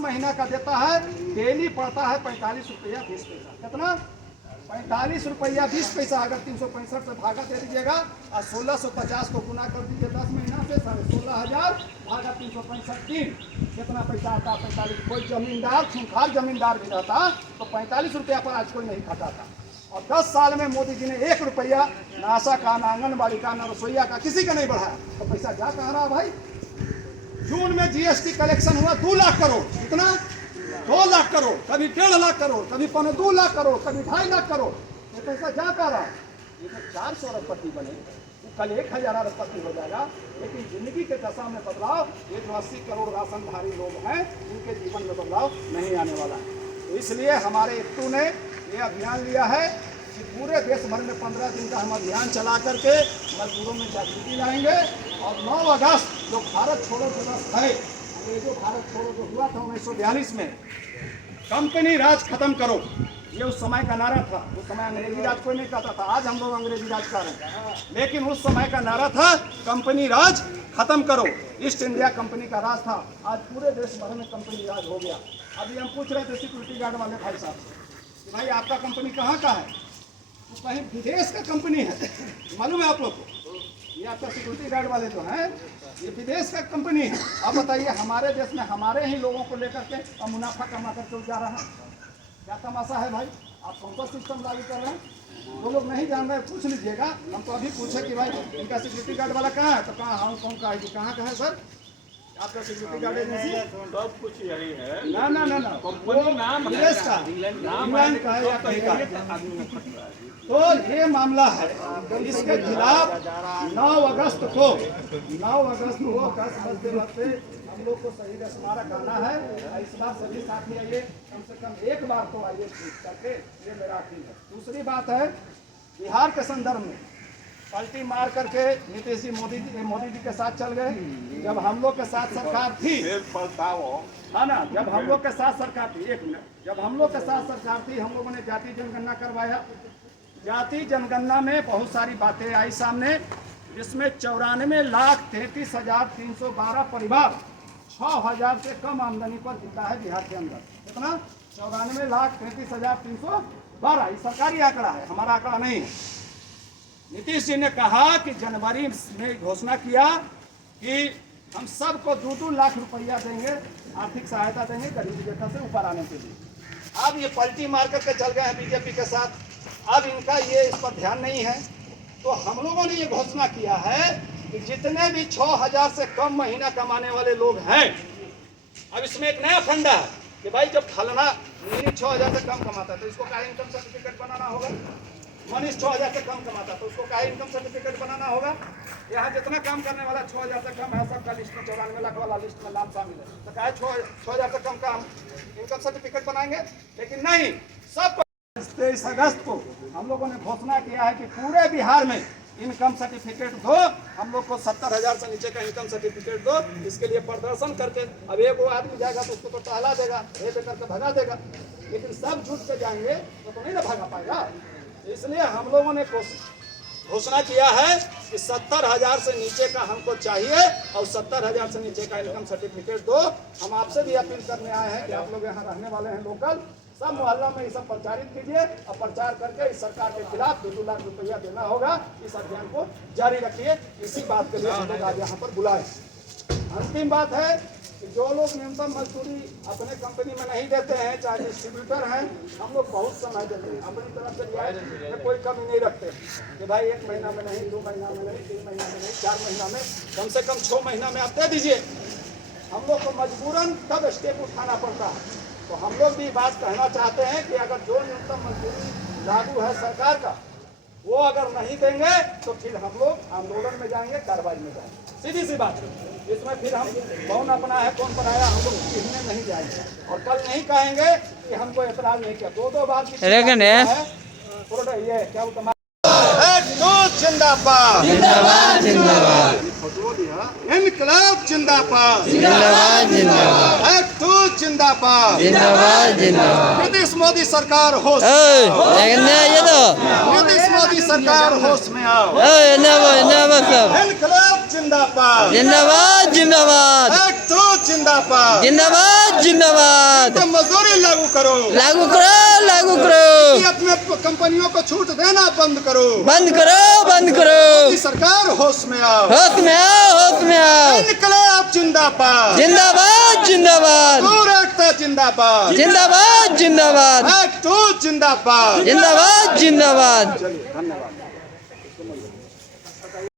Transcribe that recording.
महीना का देता है, डेली पड़ता है 45 रुपया 20 पैसा। कितना? 45 रुपया 20 पैसा। अगर 365 से भागा दे दीजिएगा और 1650 को गुना कर दीजिए 10 महीना से, 16,500 भागा 365 दिन, कितना पैसा आता? 45। कोई जमींदार, खूंखार जमींदार भी रहता तो 45 रुपया पर आज कोई नहीं खाता था। और 10 साल में मोदी जी ने 1 रुपया ना आशा का, ना आंगनबाड़ी का, ना रसोईया का, किसी का नहीं बढ़ाया। तो पैसा जा कहाँ रहा भाई? जून में जीएसटी कलेक्शन हुआ 2 लाख करोड़। कितना? 2 लाख करोड़, कभी 1.5 लाख करोड़, कभी 2 लाख करोड़, कभी 2.5 लाख करोड़। ये पैसा जा कहाँ रहा? ये तो 400 अरबपति बने, वो कल 1000 अरबपति हो जाएगा। लेकिन जिंदगी के दशा में बदलाव, ये जो 80 करोड़ राशनधारी लोग हैं, उनके जीवन में बदलाव नहीं आने वाला है। तो इसलिए हमारे एक्टू ने ये अभियान लिया है कि पूरे देश भर में 15 दिन का हम अभियान चला करके मजदूरों में जागृति लाएंगे। और 9 अगस्त जो भारत छोड़ो दिवस है, अंग्रेजों भारत छोड़ो जो हुआ था 1942 में, कंपनी राज खत्म करो, ये उस समय का नारा था। उस समय अंग्रेजी राज कोई नहीं कहता था, आज हम लोग अंग्रेजी राज कर रहे हैं, लेकिन उस समय का नारा था कंपनी राज खत्म करो। ईस्ट इंडिया कंपनी का राज था, आज पूरे देश भर में कंपनी राज हो गया। अभी हम पूछ रहे थे सिक्योरिटी गार्ड वाले भाई साहब से, भाई आपका कंपनी कहाँ का है? तो कहीं विदेश का कंपनी है। मालूम है आप लोग को? ये आपका सिक्योरिटी गार्ड वाले जो हैं, ये विदेश का कंपनी है। अब बताइए हमारे देश में हमारे ही लोगों को लेकर के अब मुनाफा कमा कर चल जा रहा है। क्या तमाशा है भाई? आप कौन सा सिस्टम लागू कर रहे हैं? वो लोग नहीं जान रहे, पूछ लीजिएगा। हम तो अभी पूछे कि भाई इनका सिक्योरिटी गार्ड वाला कहाँ है, तो कहाँ हांगकॉन्ग का है कि कहाँ का है सर आपका सिक्योरिटी गार्ड एजेंसी? सब कुछ यही है। ना ना ना ना, कंपनी नाम विदेश का, इंग्लैंड का है या कहीं का। तो ये मामला है, इसके खिलाफ 9 अगस्त को 10 बजते हम लोग को शहीद स्मारक आना है। इस बार सभी साथी आइए, कम से कम एक बार तो आइए करके, ये मेरा अपील है। दूसरी बात है, बिहार के संदर्भ में पलटी मार करके नीतीश जी मोदी जी के साथ चल गए। जब हम लोग के साथ सरकार थी, हाँ ना, जब हम लोग के साथ सरकार थी, एक मिनट, जब हम लोग के साथ सरकार थी, हम लोगों ने जाति जनगणना करवाया। जाति जनगणना में बहुत सारी बातें आई सामने, जिसमें 94,33,312 परिवार 6,000 से कम आमदनी पर जीता है बिहार के अंदर। कितना? 94,33,312। ये सरकारी आंकड़ा है, हमारा आंकड़ा नहीं है। नीतीश जी ने कहा कि जनवरी में घोषणा किया कि हम सबको 2-2 लाख रुपया देंगे, आर्थिक सहायता देंगे गरीबी रेखा से ऊपर आने के लिए। अब ये पलटी मार करके चल गए हैं बीजेपी के साथ। अब इनका ये इस पर ध्यान नहीं है। तो हम लोगों ने ये घोषणा किया है कि जितने भी 6,000 से कम महीना कमाने वाले लोग हैं, अब इसमें एक नया फंडा है कि भाई जब फलाना मनीष 6,000 से कम कमाता है तो इसको क्या इनकम सर्टिफिकेट बनाना होगा। मनीष 6,000 से कम कमाता है तो उसको क्या इनकम सर्टिफिकेट बनाना होगा। यहाँ जितना काम करने वाला 6,000 से कम है, सबका लिस्ट में 94 लाख वाला लिस्ट में नाम शामिल है, तो क्या 6,000 से कम का हम इनकम सर्टिफिकेट बनाएंगे? लेकिन नहीं, सब 23 अगस्त को हम लोगों ने घोषणा किया है कि पूरे बिहार में इनकम सर्टिफिकेट दो, हम लोग को 70,000 से नीचे का इनकम सर्टिफिकेट दो। इसके लिए प्रदर्शन करके, अब एक वो आदमी जाएगा तो उसको तो टहला देगा, ये करके भगा देगा, लेकिन सब जुट के जाएंगे तो नहीं ना भगा पाएगा। इसलिए हम लोगों ने घोषणा किया है कि 70,000 से नीचे का हमको चाहिए और 70,000 से नीचे का इनकम सर्टिफिकेट दो। हम आपसे भी अपील करने आए हैं कि आप लोग यहाँ रहने वाले हैं लोकल, सब मोहल्ला में ये सब प्रचारित कीजिए और प्रचार करके इस सरकार के खिलाफ 2-2 लाख रुपया देना होगा। इस अभियान को जारी रखिए। इसी बात के लिए हम लोग आज यहाँ पर बुलाए। अंतिम बात है कि जो लोग न्यूनतम मजदूरी अपने कंपनी में नहीं देते हैं, चाहे डिस्ट्रीब्यूटर हैं, हम लोग बहुत समय देते हैं अपनी तरफ से, में कोई कमी नहीं रखते कि भाई 1 महीना में नहीं, 2 महीना में नहीं, 3 महीना में नहीं, 4 महीना में, कम से कम 6 महीना में आप दे दीजिए। हम लोग को मजबूरन तब स्टेप उठाना पड़ता है। तो हम लोग भी बात कहना चाहते हैं कि अगर जो न्यूनतम मजदूरी लागू है सरकार का, वो अगर नहीं देंगे तो फिर हम लोग आंदोलन में जाएंगे, कार्रवाई में जाएंगे। सीधी सी बात है। इसमें फिर हम कौन अपना है कौन पराया हम लोग कहने नहीं जाएंगे और कल नहीं कहेंगे कि हमको एतराज नहीं किया। 2-2 बार की है ये क्या जिंदाबाद जिंदाबाद जिंदाबाद, इनकलाब जिंदाबाद जिंदाबाद जिंदाबाद, जिंदाबाद जिंदाबाद जिंदाबाद। नीतीश मोदी सरकार होश में आओ, नीतीश मोदी सरकार होश में आओ। इनकलाब जिंदाबाद जिंदाबाद जिंदाबाद, जिंदाबाद जिंदाबाद जिंदाबाद। जिंदाबाद। मजदूरी लागू करो, लागू करो, लागू करो। कि अपने कंपनियों को छूट देना बंद करो, बंद करो, बंद करो। मोदी सरकार होश में आओ, होश में आओ, होश में आओ। इनकलाब जिंदाबाद, जिंदाबाद, जिंदाबाद, पूरा एकता जिंदाबाद, जिंदाबाद, जिंदाबाद, एक तो जिंदाबाद। जिंदाबाद, जिंदाबाद। चलिए, धन्यवाद।